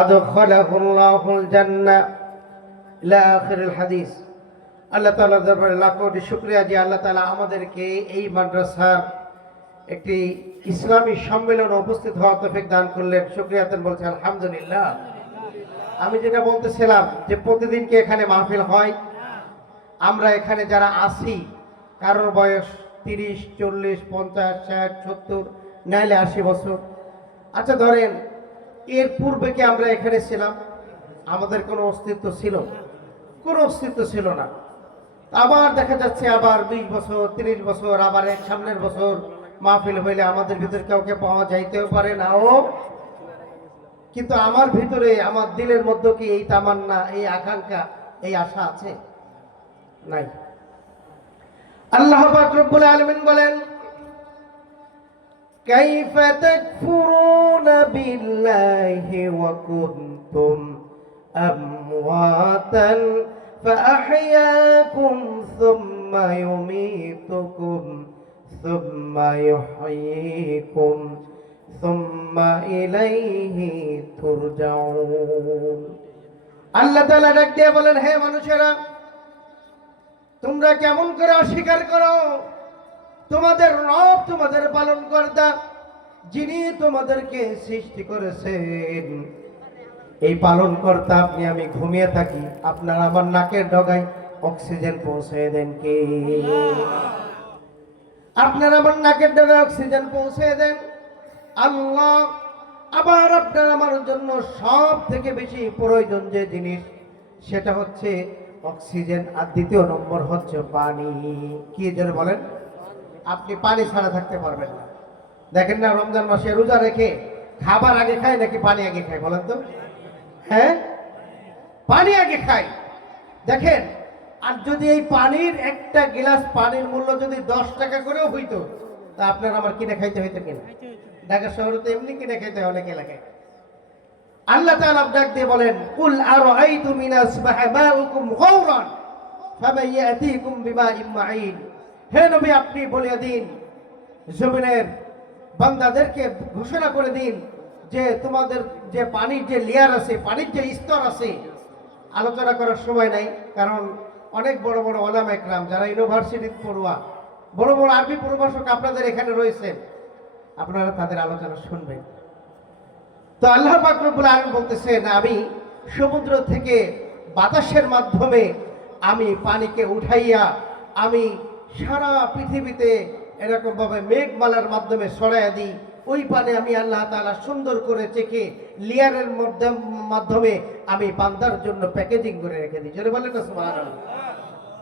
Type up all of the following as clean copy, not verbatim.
আদখালাহুল্লাহুল জান্নাহ ইলা আখিরিল হাদিস। আল্লাহ তাআলার দরবারে লাখ কোটি শুকরিয়া যে আল্লাহ তাআলা আমাদেরকে এই মাদ্রাসার একটি ইসলামী সম্মেলনে উপস্থিত হওয়ার তৌফিক দান করলেন। শুকরিয়াতেন বলছি আলহামদুলিল্লাহ। আমি যেটা বলতেছিলাম যে প্রতিদিন কি এখানে মাহফিল হয়? আমরা এখানে যারা আসি কারোর বয়স 30, 40, 50, 60, 70 নাইলে 80 বছর। আচ্ছা ধরেন এর পূর্বে কি আমরা এখানে ছিলাম? আমাদের কোনো অস্তিত্ব ছিল? কোনো অস্তিত্ব ছিল না। আবার দেখা যাচ্ছে আবার 20 বছর 30 বছর আবার এক সামনের বছর মাহফিল হইলে আমাদের ভিতরে কাউকে পাওয়া যাইতেও পারে নাও। কিন্তু আমার ভিতরে আমার দিলের মধ্যে কি এই তামান্না, এই আকাঙ্ক্ষা, এই আশা আছে? নাই। আল্লাহ পাক রব্বুল আলামিন বলেন, কাইফা তাকফুরুনা বিল্লাহি ওয়া কুনতুম আমওয়াতান ফাআহইয়াকুম সুম্মা ইউমীতুকুম সুম্মা ইউহয়ীকুম সুম্মা ইলাইহি তুরজাউন। আল্লাহ তাআলা ডাক দিয়ে বলেন, হে মানুষেরা, তোমরা কেমন করে অস্বীকার করো তোমাদের রব, তোমাদের পালনকর্তা, যিনি তোমাদেরকে সৃষ্টি করেছেন, এই পালনকর্তা আপনি আমি ঘুমিয়ে থাকি, আপনার আমার নাকের ডগায় অক্সিজেন পৌঁছে দেন কে? আপনার আমার নাকের ডগায় অক্সিজেন পৌঁছে দেন আল্লাহ। আবার আপনার আমার জন্য সব থেকে বেশি প্রয়োজন যে জিনিস, সেটা হচ্ছে অক্সিজেন। আর দ্বিতীয় নম্বর হচ্ছে পানি। কি জন্য বলেন? আপনি পানি ছাড়া থাকতে পারবেন না। দেখেন না, রমজান মাসে রোজা রেখে খাবার আগে খায় নাকি পানি আগে খায়? বলেন তো। হ্যাঁ, পানি আগে খায়। দেখেন, আর যদি এই পানির একটা গ্লাস পানির মূল্য যদি 10 টাকা করেও হইতো, তা আপনার আমার কিনে খাইতে হইতো কিনা? ঢাকা শহরে তো এমনি কিনে খাইতে হয় অনেক এলাকায়। আল্লাহ তাআলা ডাক দিয়ে বলেন, কুল আরাআইতুম ইন আসবাহা মাউকুম গাওরান ফামান ইয়াতিকুম বিমাইন মাঈন। হে নবী, আপনি বলে দিন, জমিনের বান্দাদেরকে ঘোষণা করে দিন যে তোমাদের যে পানির যে লেয়ার আছে, পানির যে স্তর আছে, আলোচনা করার সময় নাই, কারণ অনেক বড় বড় ওলামা ইকরাম যারা ইউনিভার্সিটির পড়ুয়া, বড় বড় আরবি প্রভাষক আপনাদের এখানে রয়েছেন, আপনারা তাদের আলোচনা শুনবেন। তো আল্লাহ পাক রব্বুল আলামিন বলতেছেন, আমি সমুদ্র থেকে বাতাসের মাধ্যমে আমি পানিকে উঠাইয়া আমি সারা পৃথিবীতে এরকম ভাবে মেঘমালার মাধ্যমে ছড়াইয়া দিই। ওই পানি আমি আল্লাহ তাআলা সুন্দর করে চেখে লেয়ারের মাধ্যমে আমি বান্দার জন্য প্যাকেজিং করে রেখে দিই। জোরে বলেন না সুবহানাল্লাহ।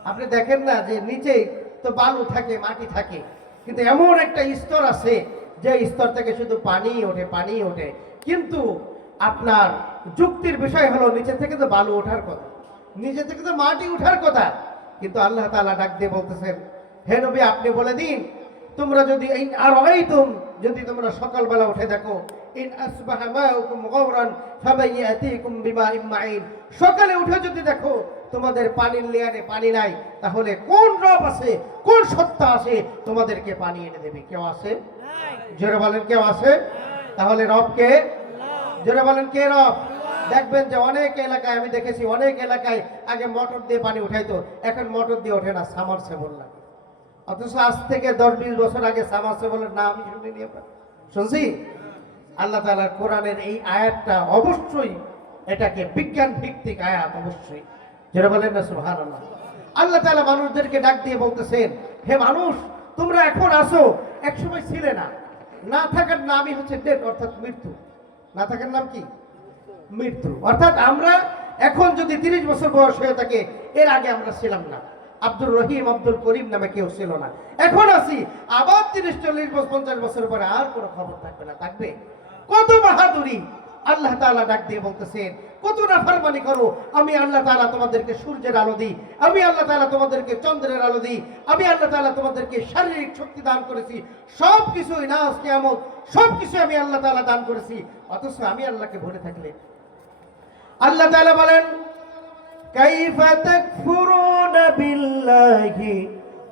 আপনি দেখেন না যে নিচে তো বালু থাকে, মাটি থাকে, কিন্তু এমন একটা স্তর আছে যে স্তর থেকে শুধু পানি ওঠে, পানি ওঠে। কিন্তু আপনার যুক্তির বিষয় হলো, নিচে থেকে তো বালু ওঠার কথা, নিচে থেকে তো মাটি ওঠার কথা, কিন্তু আল্লাহ তাআলা ডাক দিয়ে বলতেছেন, হে নবী, আপনি বলে দিন, তোমরা যদি যদি তোমরা সকালবেলা উঠে দেখো, ইন আসবাহা মাউকুম গাওরান ফামান ইয়াতিকুম বিমাইন মাঈন, সকালে উঠে যদি দেখো তোমাদের পানির লেয়ারে পানি নাই, তাহলে কোন রব আছে, কোন সত্তা আছে তোমাদেরকে পানি এনে দেবে? কেউ আছে? জোরে বলেন, কেউ আছে? তাহলে রব কে? জোরে বলেন, কে রব? দেখবেন যে অনেক এলাকায় আমি দেখেছি, অনেক এলাকায় আগে মোটর দিয়ে পানি উঠাইতো, এখন মোটর দিয়ে ওঠে না, সামারসেবল লাগে। অথচ আজ থেকে 10-20 বছর আগে সামারসেবলের নাম আমি শুনিনি। শুনছি? আল্লাহ তাআলার কোরআনের এই আয়াতটা অবশ্যই এটাকে বিজ্ঞান ভিত্তিক আয়াত, অবশ্যই। যেটা বলেন না সুবহানাল্লাহ। আল্লাহ তাআলা মানুষদেরকে ডাক দিয়ে বলতেছেন, হে মানুষ, তোমরা এখন আসো, একসময় ছিলে না। না থাকার নামই হচ্ছে ডেথ, অর্থাৎ মৃত্যু। না থাকার নাম কি? মৃত্যু। অর্থাৎ আমরা এখন যদি 30 বছর বয়স হয়ে থাকে, এর আগে আমরা ছিলাম না। আব্দুর রহিম, আব্দুল করিম নামে কেউ ছিল না, এখন আছি। আবার 30, 40, 50 বছর পরে আর কোনো খবর থাকবে না। থাকবে? কত বাহাদুরি! আল্লাহ তাআলা ডাক দিয়ে বলতেছেন, কত নাফরমানি করো, আমি আল্লাহ তাআলা তোমাদেরকে সূর্যের আলো দিই, আমি আল্লাহ তাআলা তোমাদেরকে চন্দ্রের আলো দিই, আমি আল্লাহ তাআলা তোমাদেরকে শারীরিক শক্তি দান করেছি, সবকিছুই নাস কিয়ামত সবকিছু আমি আল্লাহ তাআলা দান করেছি, অথচ আমি আল্লাহকে ভুলে থাকলে। আল্লাহ তাআলা বলেন, কাইফা তাকফুরুনা বিল্লাহি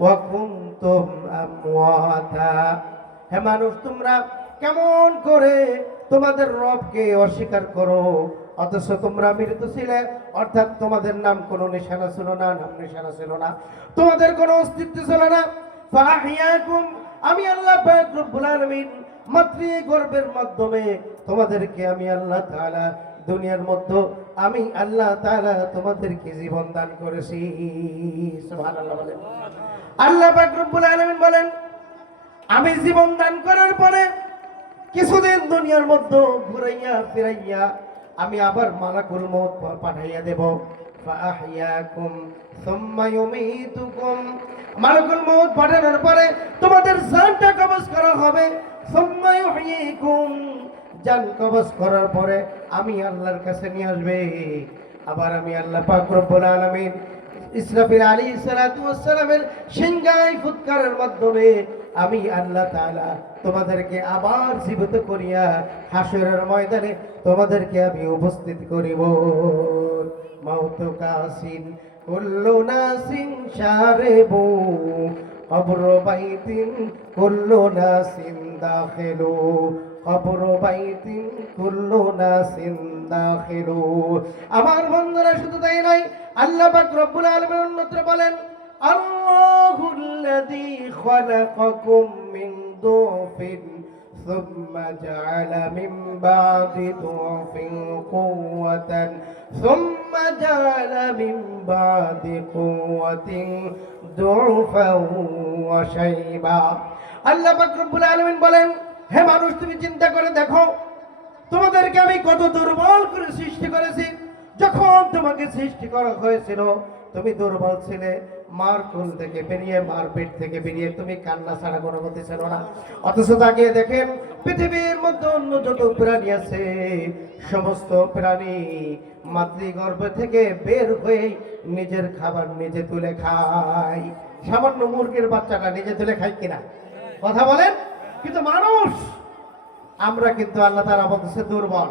ওয়া কুনতুম আমওয়াতা। হে মানুষ, তোমরা কেমন করে তোমাদের রবকে অস্বীকার করো, অথচ তোমরা মৃত ছিলে, অর্থাৎ তোমাদের নাম কোনো নিশানা ছিল না, নাম নিশানা ছিল না, তোমাদের কোনো অস্তিত্ব ছিল না। ফাহিয়াকুম, আমি আল্লাহ পাক রব্বুল আলামিন মাতৃগর্ভের মাধ্যমে তোমাদেরকে আমি আল্লাহ তাআলা দুনিয়ার মধ্যে আমি আল্লাহ তাআলা তোমাদেরকে জীবন দান করেছি। সুবহানাল্লাহ বলেন। আল্লাহ পাক রব্বুল আলামিন বলেন, আমি জীবন দান করার পরে কিছুদিন দুনিয়ার মধ্যে ঘুরাইয়া ফিরাইয়া আমি আবার মালাকুল মউত পাঠাইয়া দেব। ফাআহইয়াকুম সুম্মা ইউমীতুকুম, মালাকুল মউত পাঠানোর পরে তোমাদের জানটা কবজ করা হবে। সুম্মা ইউহয়িকুম, জান কবজ করার পরে আমি আল্লাহর কাছে নিয়ে আসবে। আবার আমি আল্লাহ পাক রব্বুল আলামিন ইসরাফিল আলাইহিস সালাতু ওয়াস সালামের সিংহায় ফুৎকারের মাধ্যমে আমি আল্লাহ তাআলা তোমাদেরকে আবার জীবিত করিয়া হাসরের ময়দানে তোমাদেরকে আমি উপস্থিত করিব। মাউত কাসিন কুল্লু নাসিন শারিবু, কবর বাইতিন কুল্লু নাসিন দাখিলু, কবর বাইতিন কুল্লু নাসিন দাখিলু। আমার বন্ধুরা, শুধু তাই নয়, আল্লাহ পাক রব্বুল আলামিন অন্যত্র বলেন, আল্লাহুল্লাযী খালাকাকুম মিন দুফিন সুম্মা জাআলা মিন বাদি দুফিন কুওয়াতান সুম্মা জাআলা মিন বাদি কুওয়াতিন দুফান ওয়া শাইবা। আল্লাহ পাক রব্বুল আলামিন বলেন, হে মানুষ, তুমি চিন্তা করে দেখো তোমাদেরকে আমি কত দুর্বল করে সৃষ্টি করেছি। যখন তোমাকে সৃষ্টি করা হয়েছিল তুমি দুর্বল ছিলে, মার কোল থেকে বেরিয়ে, মার পেট থেকে বেরিয়ে তুমি কান্না ছাড়া কোনো গতি ছিল না। অথচ তাকিয়ে দেখেন পৃথিবীর মধ্যে অন্য যত প্রাণী আছে সমস্ত প্রাণী মাতৃগর্ভ থেকে বের হয়ে নিজের খাবার নিজে তুলে খায়। সামান্য মুরগির বাচ্চাটা নিজে তুলে খায় কিনা? কথা বলেন। কিন্তু মানুষ, আমরা কিন্তু আল্লাহ তাআলা বলতেছে দুর্বল,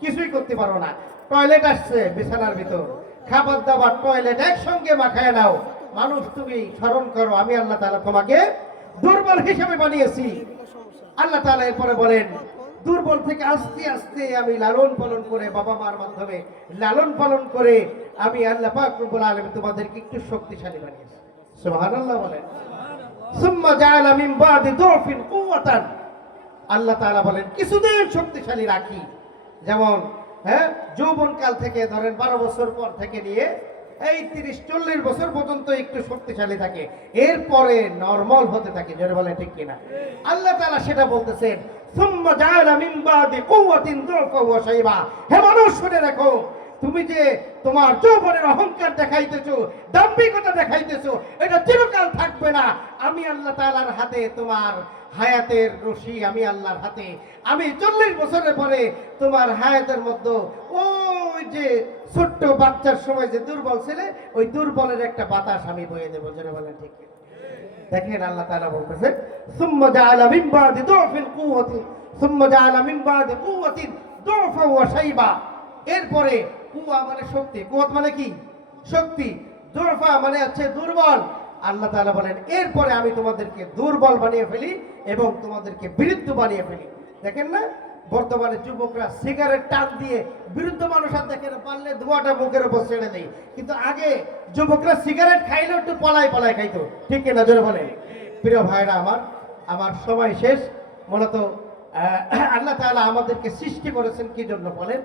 কিছুই করতে পারো না। টয়লেট আসছে বিছানার ভিতর, খাবার দাবার টয়লেট একসঙ্গে মাখায় নাও। মানুষ, তুমি স্মরণ করো আমি আল্লাহ তাআলা তোমাকে দুর্বল হিসেবে বানিয়েছি। আল্লাহ তাআলা এরপরে বলেন, দুর্বল থেকে আস্তে আস্তে আমি লালন পালন করে, বাবা মার মাধ্যমে লালন পালন করে আমি আল্লাহ পাক রব্বুল আলামিন তোমাদেরকে একটু শক্তিশালী বানিয়েছি। সুবহানাল্লাহ বলেন। সুম্মা জাআলা মিন বাদি দুফিন কুওয়াতান, আল্লাহ তাআলা বলেন কিছুদিন শক্তিশালী রাখি। যেমন যৌবন কাল থেকে ধরেন 12 বছর পর থেকে নিয়ে এই 30-40 বছর পর্যন্ত একটু শক্তিশালী থাকে, এরপরে নরমাল হতে থাকে। জোরে বলেন ঠিক কিনা? আল্লাহ তাআলা সেটা বলতেছেন, সুম্মা জাআলা মিন বাদি কুওয়াতিন দুফান ওয়া শাইবা। হে মানুষ, শুনে রাখো, তুমি যে তোমার যৌবনের অহংকার দেখাইতেছো, দাম্ভিকতা দেখাইতেছো, এটা চিরকাল থাকবে না। আমি আল্লাহ তাআলার হাতে তোমার হায়াতের রশি, আমি আল্লাহর হাতে। আমি 40 বছরের পরে তোমার হায়াতের মধ্যে ওই যে ছোট্ট বাচ্চার সময় যে দুর্বল ছিলে, ওই দুর্বলের একটা বাতাস আমি বয়ে দেবো। জোরে বলেন ঠিক কিনা? দেখেন আল্লাহ তাআলা বলতেছে, সুম্মা জাআলা মিন বাদি দুফিন কুওয়াতিন সুম্মা জাআলা মিন বাদি কুওয়াতিন দুফান ওয়া শাইবা। এরপরে কুয়া মানে শক্তি, কুওয়াত মানে কি? শক্তি। দুরফা মানে হচ্ছে দুর্বল। আল্লাহ তাআলা বলেন এরপরে আমি তোমাদেরকে দুর্বল বানিয়ে ফেলি এবং তোমাদেরকে বিরুদ্ধ বানিয়ে ফেলি। দেখেন না, বর্তমানে যুবকরা সিগারেট টান দিয়ে বিরুদ্ধ মানুষ আর দেখেন পারলে ধোঁয়াটা মুখের উপর ছেড়ে দেয়। কিন্তু আগে যুবকরা সিগারেট খাইলে একটু পলায় পলায় খাইতো, ঠিক কিনা? জোরে বলে। প্রিয় ভাইরা আমার সময় শেষ। মূলত আল্লাহ তাআলা আমাদেরকে সৃষ্টি করেছেন কি জন্য বলেন?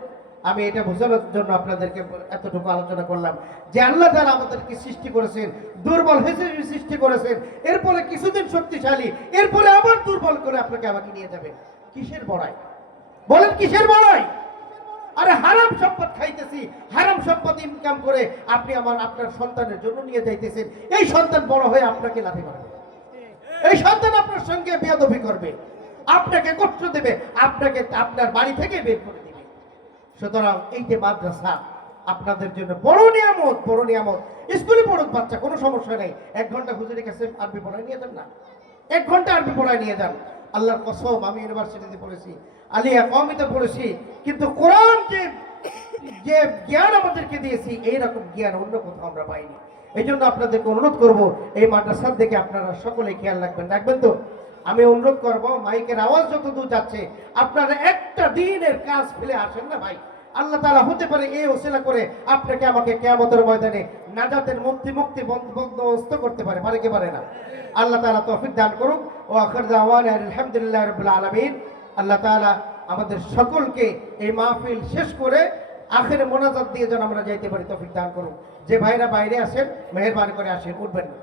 আমি এটা বোঝানোর জন্য আপনাদেরকে এতটুকু আলোচনা করলাম যে আল্লাহ তাআলা আমাদেরকে সৃষ্টি করেছেন, দুর্বল হিসেবে সৃষ্টি করেছেন, এরপরে কিছুদিন শক্তিশালী, এরপরে আবার দুর্বল করে আপনাকে আমাকে নিয়ে যাবেন। কিসের বড়াই বলেন? কিসের বড়াই? আরে হারাম সম্পদ খাইতেছি, হারাম সম্পদ ইনকাম করে আপনি আপনার সন্তানের জন্য নিয়ে যাইতেছেন। এই সন্তান বড় হয়ে আপনাকে লাথি মারবে, এই সন্তান আপনার সঙ্গে বেয়াদবি করবে, আপনাকে কষ্ট দেবে, আপনাকে আপনার বাড়ি থেকে বের করে দেবে। সুতরাং এই যে মাদ্রাসা আপনাদের জন্য বড় নিয়ামত, বড় নিয়ামত। স্কুলে পড়ুক বাচ্চা, কোনো সমস্যা নেই। 1 ঘন্টা হুজুরের কাছে আরবি পড়ায় নিয়ে যান না, 1 ঘন্টা আরবি পড়ায় নিয়ে যান। আল্লাহর কসম, আমি ইউনিভার্সিটিতে পড়েছি, আলিয়া কওমিতে পড়েছি, কিন্তু কোরআন যে জ্ঞান আমাদেরকে দিয়েছি এইরকম জ্ঞান অন্য কোথাও আমরা পাইনি। এই জন্য আপনাদেরকে অনুরোধ করবো, এই মাদ্রাসার দিকে আপনারা সকলে খেয়াল রাখবেন তো। আমি অনুরোধ করব মাইকের আওয়াজ যত দূর যাচ্ছে আপনারা একটা দিনের কাজ ফেলে আসেন না ভাই। আল্লাহ তাআলা হতে পারে এই ওসিলা করে আপনাকে আমাকে কিয়ামতের ময়দানে নাজাতের মুক্তি বন্দোবস্ত করতে পারে, পারে কি পারে না? আল্লাহ তাআলা তৌফিক দান করুন। ও আখির দাওয়ানা আলহামদুলিল্লাহি রাব্বিল আলামিন। আল্লাহ তাআলা আমাদের সকলকে এই মাহফিল শেষ করে আখিরে মোনাজাত দিয়ে যেন আমরা যাইতে পারি তৌফিক দান করুন। যে ভাইরা বাইরে আছেন মেহেরবানি করে আসেন, উঠবেন না।